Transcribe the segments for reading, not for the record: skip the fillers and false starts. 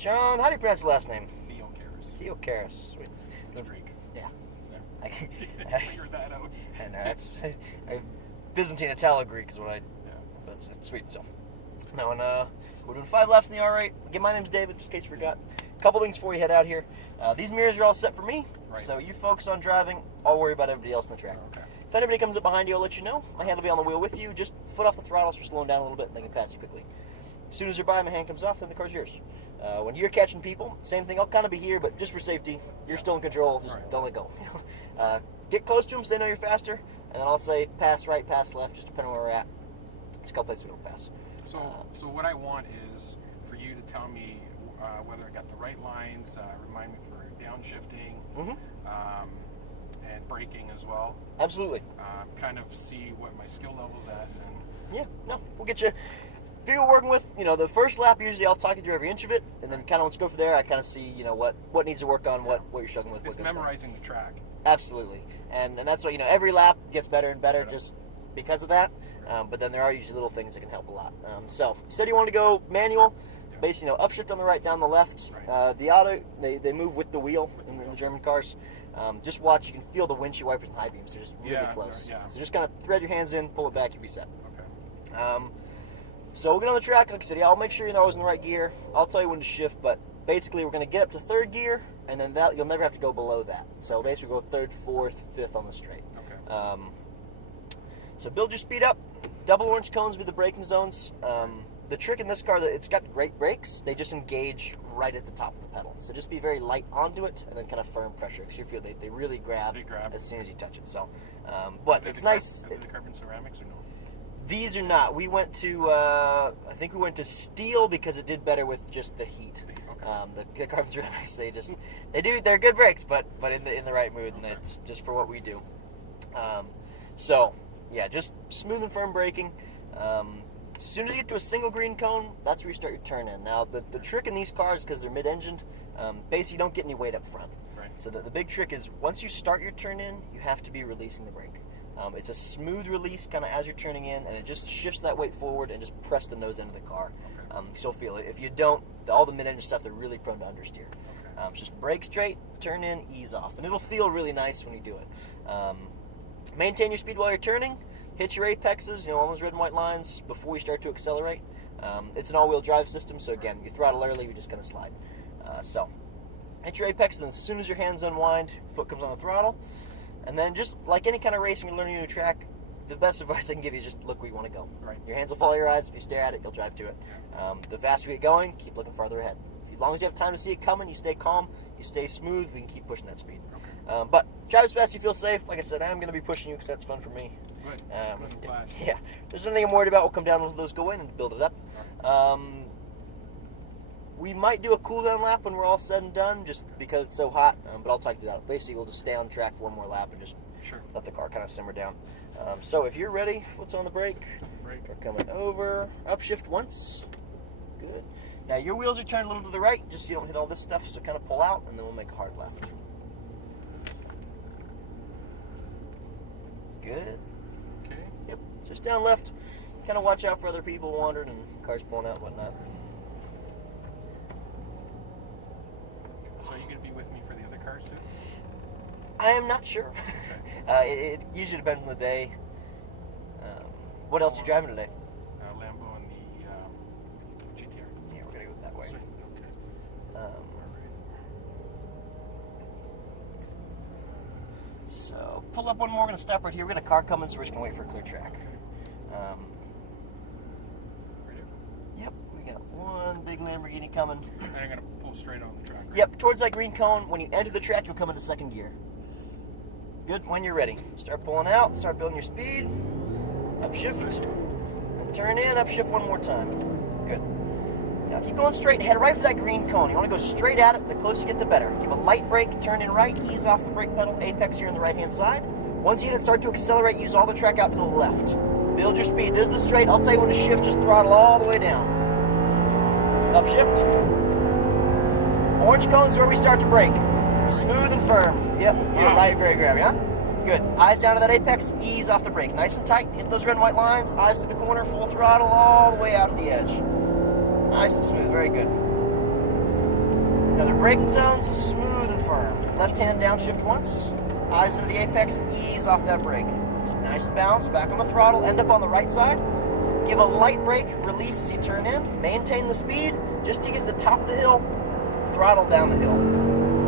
John, how do you pronounce the last name? Theocaris. Sweet. It's Greek. Yeah. I figured that out. And that's Byzantine Italo-Greek is what I. Yeah. That's sweet. So now, we're doing 5 laps in the R8. Again, my name's David, just in case you forgot. A couple things before you head out here. These mirrors are all set for me, Right. so you focus on driving. I'll worry about everybody else on the track. Okay. If anybody comes up behind you, I'll let you know. My hand will be on the wheel with you. Just foot off the throttle, so we're slowing down a little bit, and they can pass you quickly. As soon as they're by, my hand comes off, then the car's yours. When you're catching people, same thing. I'll kind of be here, but just for safety, you're still in control. Just don't let go. Get close to them so they know you're faster, and then I'll say pass right, pass left, just depending on where we're at. There's a couple places we don't pass. So what I want is for you to tell me whether I got the right lines, remind me for downshifting, and braking as well. Absolutely. Kind of see what my skill level's at. And then Yeah, no, we'll get you. If you're working with, the first lap, usually I'll talk you through every inch of it, and then kind of once you go from there, I kind of see, what needs to work on, what you're struggling with. it's memorizing the track. Absolutely. And that's why, every lap gets better and better just because of that. But then there are usually little things that can help a lot. So, you said you wanted to go manual, basically, upshift on the right, down the left. Right. The auto, they move with the wheel in the German cars. Just watch, you can feel the windshield wipers and high beams. They're just really close. Yeah. So just kind of thread your hands in, pull it back, you'll be set. Okay. So we'll get on the track. Like I said, I'll make sure you're always in the right gear. I'll tell you when to shift, but basically we're going to get up to 3rd gear, and then you'll never have to go below that. So basically we'll go 3rd, 4th, 5th on the straight. Okay. So build your speed up. Double orange cones with the braking zones. The trick in this car, it's got great brakes. They just engage right at the top of the pedal. So just be very light onto it, and then kind of firm pressure, because you feel they really grab as soon as you touch it. So, but it's nice. Are they the carbon ceramics or no? These are not. We went to, I think we went to steel because it did better with just the heat. Okay. The carbon ceramics, they're good brakes, but in the right mood, and it's just for what we do. So, yeah, just smooth and firm braking. As soon as you get to a single green cone, that's where you start your turn in. Now, the trick in these cars, because they're mid-engined, basically you don't get any weight up front. Right. So the big trick is once you start your turn in, you have to be releasing the brake. It's a smooth release kind of as you're turning in, and it just shifts that weight forward and just press the nose end of the car. Okay. So you'll feel it. If you don't, all the mid-engine stuff, they're really prone to understeer. Okay. Just brake straight, turn in, ease off. And it'll feel really nice when you do it. Maintain your speed while you're turning. Hit your apexes, all those red and white lines before you start to accelerate. It's an all-wheel drive system, so again, you throttle early, you're just going to slide. So hit your apex, and then as soon as your hands unwind, foot comes on the throttle. And then just like any kind of racing, you're learning a new track, the best advice I can give you is just look where you want to go. Right. Your hands will follow your eyes. If you stare at it, you'll drive to it. The faster you get going, keep looking farther ahead. As long as you have time to see it coming, you stay calm, you stay smooth, we can keep pushing that speed. Okay. But drive as fast as you feel safe. Like I said, I am going to be pushing you because that's fun for me. Good. If I'm glad. there's anything I'm worried about, we'll come down and let those go in and build it up. We might do a cool down lap when we're all said and done, just because it's so hot, but I'll talk to that. Basically, we'll just stay on track for one more lap and just let the car kind of simmer down. So if you're ready, foot's on the brake. We're coming over. Upshift once. Good. Now your wheels are turned a little to the right, just so you don't hit all this stuff, so kind of pull out, and then we'll make a hard left. Good. Okay. Yep. So it's down left. Kind of watch out for other people wandering and cars pulling out and whatnot. So are you going to be with me for the other cars too? I am not sure. It usually depends on the day. What else are you driving today? Lambo and the GTR. Yeah, we're going to go that way. Sweet. Okay. So pull up one more. We're going to stop right here. We got a car coming, so we're just going to wait for a clear track. Ready? Yep, we got one big Lamborghini coming. And I'm going to pull straight on the track. Right? Yep, towards that green cone. When you enter the track, you'll come into 2nd gear. Good. When you're ready, start pulling out. Start building your speed. Upshift. And turn in. Upshift one more time. Good. Now keep going straight and head right for that green cone. You want to go straight at it. The closer you get, the better. Give a light brake. Turn in right. Ease off the brake pedal. Apex here on the right-hand side. Once you hit it, start to accelerate. Use all the track out to the left. Build your speed. This is the straight. I'll tell you when to shift. Just throttle all the way down. Upshift. Orange cone's where we start to brake. Smooth and firm. Yep. Feel right, very grabby, huh? Good. Eyes down to that apex. Ease off the brake. Nice and tight. Hit those red and white lines. Eyes to the corner. Full throttle all the way out to the edge. Nice and smooth. Very good. Another braking zone, so smooth and firm. Left hand downshift once. Eyes into the apex, ease off that brake. It's a nice bounce, back on the throttle, end up on the right side. Give a light brake, release as you turn in. Maintain the speed, just to get to the top of the hill. Throttle down the hill.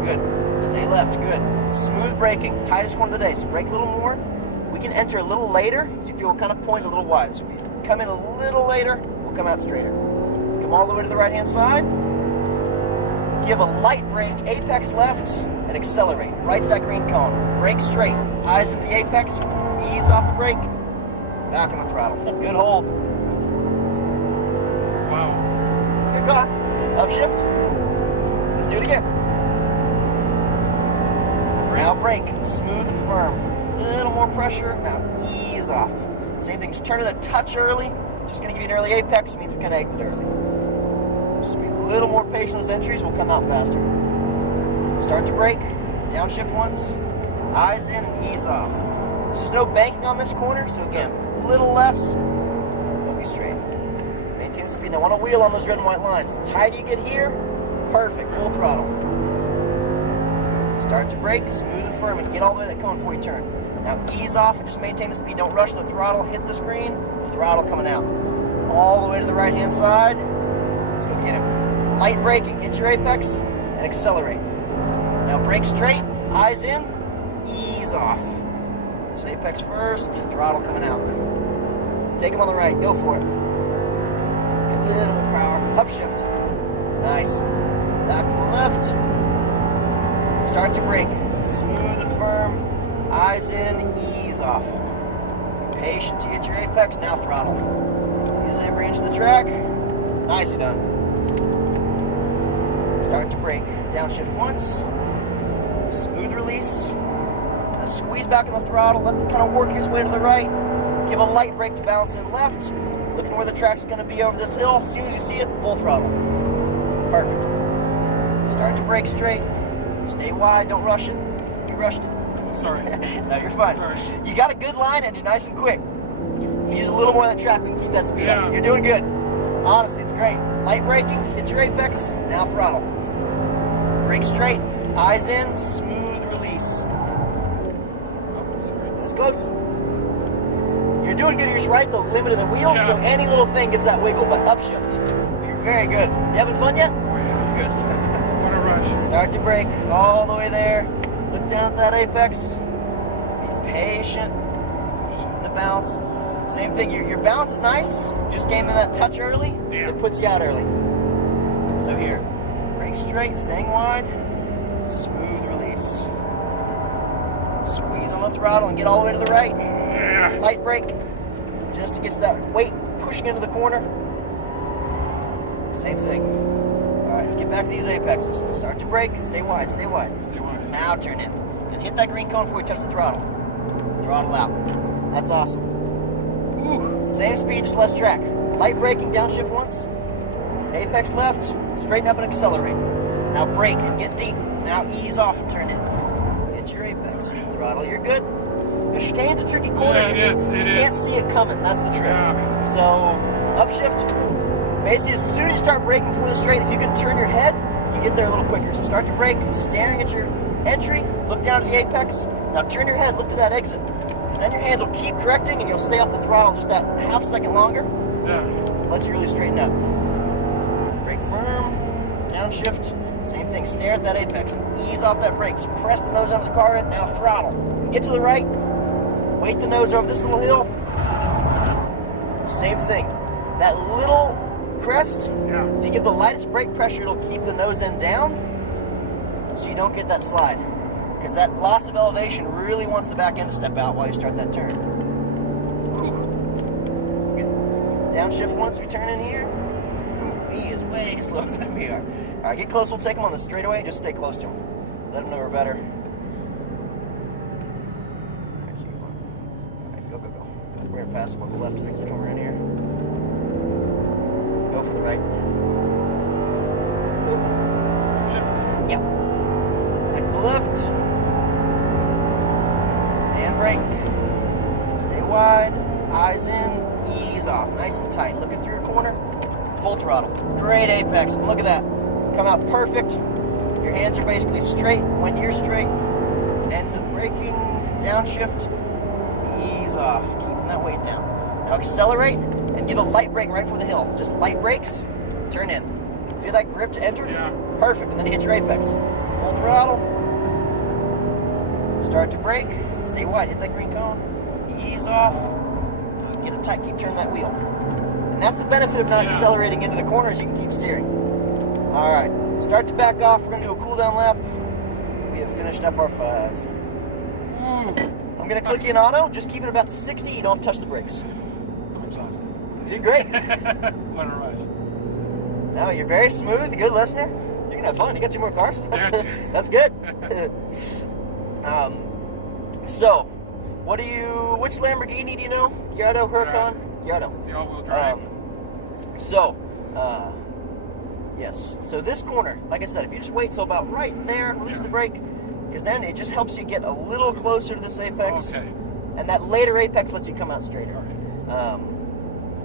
Good. Stay left, good. Smooth braking, tightest corner of the day, so brake a little more. We can enter a little later, so if you'll kind of point a little wide. So if you come in a little later, we'll come out straighter. Come all the way to the right-hand side. Give a light brake, apex left, and accelerate. Right to that green cone. Brake straight. Eyes at the apex. Ease off the brake. Back on the throttle. Good hold. Wow. It's a good call. Upshift. Let's do it again. Now brake. Smooth and firm. A little more pressure. Now ease off. Same thing. Just turn it a touch early. Just going to give you an early apex. Means we kind of exit early. Just be a little more patient. Those entries will come out faster. Start to brake. Downshift once. Eyes in and ease off. There's no banking on this corner, so again, a little less. Don't be straight. Maintain speed. Now on a wheel on those red and white lines. The tighter you get here, perfect. Full throttle. Start to brake, smooth and firm, and get all the way to that cone before you turn. Now ease off and just maintain the speed. Don't rush the throttle. Hit the screen. Throttle coming out. All the way to the right-hand side. Let's go get him. Light braking. Hit your apex and accelerate. Now brake straight. Eyes in. Ease off. This apex first. Throttle coming out. Take him on the right. Go for it. Get a little more power. Upshift. Nice. Back to the left. Start to brake. Smooth and firm. Eyes in, ease off. Be patient to get your apex. Now throttle. Use every inch of the track. Nicely done. Start to brake. Downshift once. Smooth release. Now squeeze back on the throttle. Let it kind of work his way to the right. Give a light brake to balance in left. Looking where the track's going to be over this hill. As soon as you see it, full throttle. Perfect. Start to brake straight. Stay wide. Don't rush it. You rushed it. Sorry. No, you're fine. Sorry. You got a good line and you're nice and quick. If you use a little more of that track, we can keep that speed up. You're doing good. Honestly, it's great. Light braking, hit your apex, now throttle. Brake straight, eyes in, smooth release. That's close. You're doing good. You're just right at the limit of the wheel, so any little thing gets that wiggle, but upshift. You're very good. You having fun yet? Oh, yeah. Good. What a rush. Start to brake all the way there. Look down at that apex. Be patient. Just the bounce. Same thing. Your bounce is nice. Just came in that touch early. Damn. It puts you out early. So here, brake straight, staying wide. Smooth release. Squeeze on the throttle and get all the way to the right. Yeah. Light brake. Just to get to that weight pushing into the corner. Same thing. All right, let's get back to these apexes. Start to brake. Stay wide. Stay wide. Stay wide. Now turn in. And hit that green cone before you touch the throttle. Throttle out. That's awesome. Ooh, same speed, just less track. Light braking, downshift once. Apex left. Straighten up and accelerate. Now brake. Get deep. Now ease off and turn in. Hit your apex. Throttle. You're good. The chicane's a tricky corner. Yeah, it is. You can't see it coming. That's the trick. Yeah. So, upshift. Basically, as soon as you start braking before the straight, if you can turn your head, you get there a little quicker. So start to brake, staring at your entry, look down to the apex. Now turn your head, look to that exit. Because then your hands will keep correcting and you'll stay off the throttle just that half second longer. Yeah. Lets you really straighten up. Brake firm, downshift, same thing. Stare at that apex, ease off that brake. Just press the nose onto the car end, now throttle. Get to the right, weight the nose over this little hill. Same thing. That little crest, if you give the lightest brake pressure, it'll keep the nose end down so you don't get that slide. Because that loss of elevation really wants the back end to step out while you start that turn. Downshift once we turn in here. He is way slower than we are. All right, get close. We'll take him on the straightaway. Just stay close to him. Let him know we're better. All right, go, go, go. We're going to pass him on the left. I think he's coming around here. Go for the right. Shift. Yep. Back to the left. And brake. Stay wide. Eyes in. Ease off. Nice and tight. Looking through your corner. Full throttle. Great apex. Look at that. Come out perfect. Your hands are basically straight when you're straight. End of braking, downshift, ease off, keeping that weight down. Now accelerate and give a light brake right for the hill. Just light brakes, turn in. Feel that grip to enter? Yeah. Perfect, and then you hit your apex. Full throttle. Start to brake, stay wide, hit that green cone, ease off, get it tight, keep turning that wheel. And that's the benefit of not accelerating into the corners, you can keep steering. Alright, start to back off, we're going to do a cool down lap. We have finished up our 5. I'm going to click you in auto, just keep it about 60, you don't have to touch the brakes. I'm exhausted. You did great. What a rush. No, you're very smooth, good listener. You're going to have fun, you got 2 more cars. That's good. So, which Lamborghini do you know? Gallardo, Huracan? Gallardo. The all-wheel drive. Yes. So this corner, like I said, if you just wait till about right there, release the brake, because then it just helps you get a little closer to this apex. Okay. And that later apex lets you come out straighter. Right.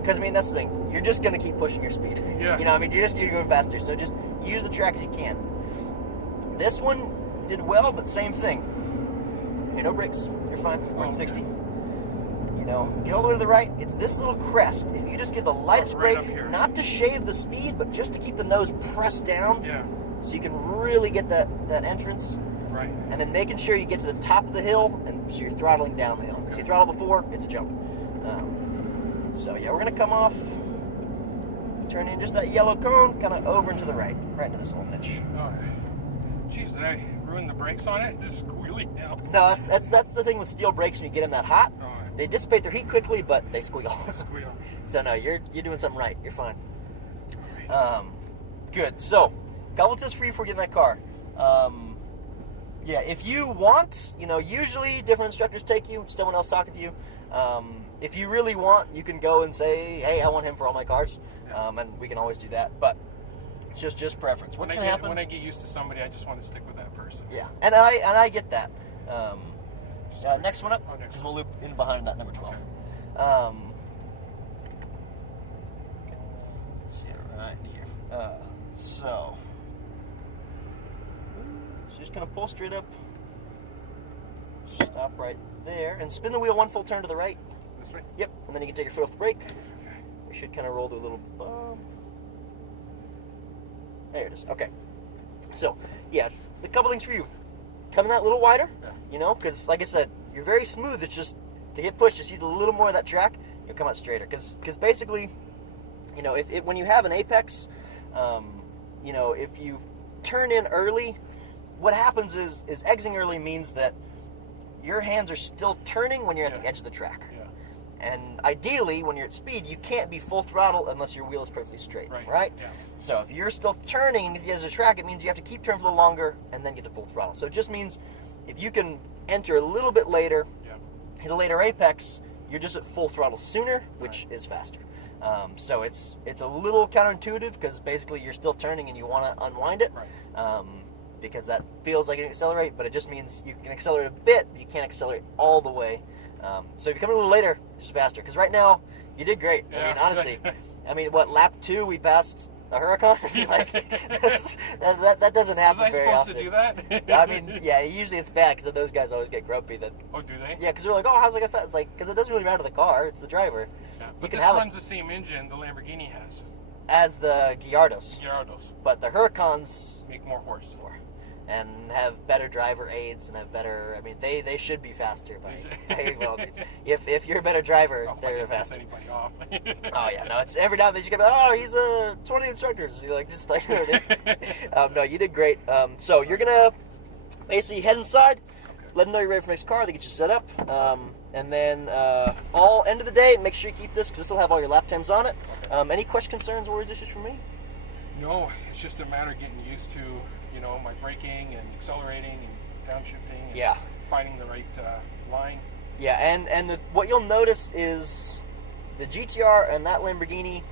Because, I mean, that's the thing. You're just going to keep pushing your speed. Yeah. You know, I mean, you're just going to go faster. So just use the track as you can. This one, you did well, but same thing. You're no brakes. You're fine. We're in 60. You know, get all the way to the right. It's this little crest. If you just give the lightest right brake, not to shave the speed, but just to keep the nose pressed down, so you can really get that entrance. Right. And then making sure you get to the top of the hill, and so you're throttling down the hill. So you throttle before, it's a jump. So yeah, we're gonna come off, turn in just that yellow cone, kind of over and to the right into this little niche. All right. Jeez, did I ruin the brakes on it? Just squealing now. No, that's the thing with steel brakes when you get them that hot. All right. They dissipate their heat quickly, but they squeal. Squeal. So no, you're doing something right. You're fine. Good. So, couple tips for you before getting that car. Yeah, if you want, you know, usually different instructors take you, someone else talking to you. If you really want, you can go and say, hey, I want him for all my cars, and we can always do that. But it's just preference. What's going to happen? When I get used to somebody, I just want to stick with that person. Yeah, and I get that. Next one up, because we'll loop in behind that number 12. Okay. See it right here. So just going to pull straight up, stop right there, and spin the wheel 1 full turn to the right. This way? Yep, and then you can take your foot off the brake. We should kind of roll to a little bump. There it is. Okay. So, yeah, a couple things for you. Coming that little wider, you know, because like I said, you're very smooth. It's just, to get pushed, just use a little more of that track, you'll come out straighter. Because basically, you know, when you have an apex, you know, if you turn in early, what happens is exiting early means that your hands are still turning when you're at the edge of the track. And ideally, when you're at speed, you can't be full throttle unless your wheel is perfectly straight, right? Yeah. So if you're still turning at the edge of the track, it means you have to keep turning for a little longer and then get to full throttle. So it just means if you can enter a little bit later, hit a later apex, you're just at full throttle sooner, which is faster. So it's a little counterintuitive because basically you're still turning and you want to unwind it. Because that feels like it can accelerate, but it just means you can accelerate a bit, but you can't accelerate all the way. So if you come a little later, it's just faster. Because right now, you did great. I mean, honestly. I mean, what, lap 2, we passed a Huracan? Like, that doesn't happen very often. Was I supposed to do that? I mean, yeah, usually it's bad because those guys always get grumpy. Oh, do they? Yeah, because they're like, oh, how's it get fast? It's like, because it doesn't really matter to the car. It's the driver. Yeah. But this runs the same engine the Lamborghini has. As the Gallardos. Gallardos. But the Huracans make more horse. And have better driver aids and have better. I mean, they should be faster. Well, if you're a better driver, they're faster. Anybody off. Oh yeah, no, it's every now and then you get like, oh, he's 20 instructors. You're like, just like, no, you did great. So you're gonna basically head inside, let them know you're ready for the next car. They get you set up, and then all end of the day, make sure you keep this because this will have all your lap times on it. Any questions, concerns, worries, issues from me? No, it's just a matter of getting used to, you know, my braking and accelerating and downshifting and finding the right line. Yeah, and what you'll notice is the GTR and that Lamborghini,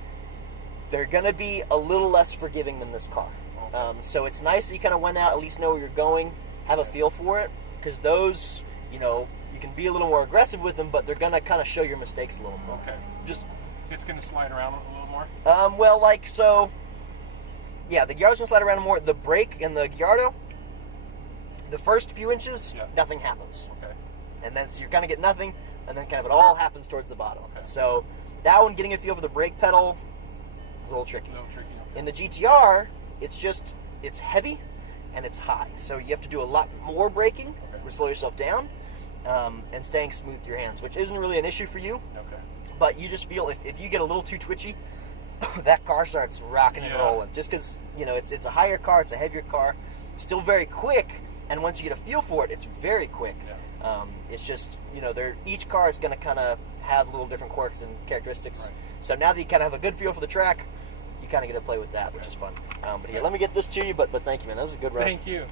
they're going to be a little less forgiving than this car. Okay. So it's nice that you kind of went out, at least know where you're going, have a feel for it, because those, you know, you can be a little more aggressive with them, but they're going to kind of show your mistakes a little more. Okay. Just, it's going to slide around a little more? Well, like, so, Yeah, the Gallardo's gonna slide around more. The brake in the Gallardo, the first few inches, nothing happens. Okay. And then so you're gonna get nothing, and then kind of it all happens towards the bottom. Okay. So that one, getting a feel for the brake pedal is a little tricky. Okay. In the GTR, it's heavy and it's high. So you have to do a lot more braking, to slow yourself down, and staying smooth with your hands, which isn't really an issue for you. Okay. But you just feel if you get a little too twitchy, that car starts rocking and rolling. Just because, it's a higher car, it's a heavier car, still very quick, and once you get a feel for it, it's very quick. Yeah. It's just, each car is going to kind of have little different quirks and characteristics. Right. So now that you kind of have a good feel for the track, you kind of get to play with that, which is fun. But here, let me get this to you, but thank you, man. That was a good ride. Thank you.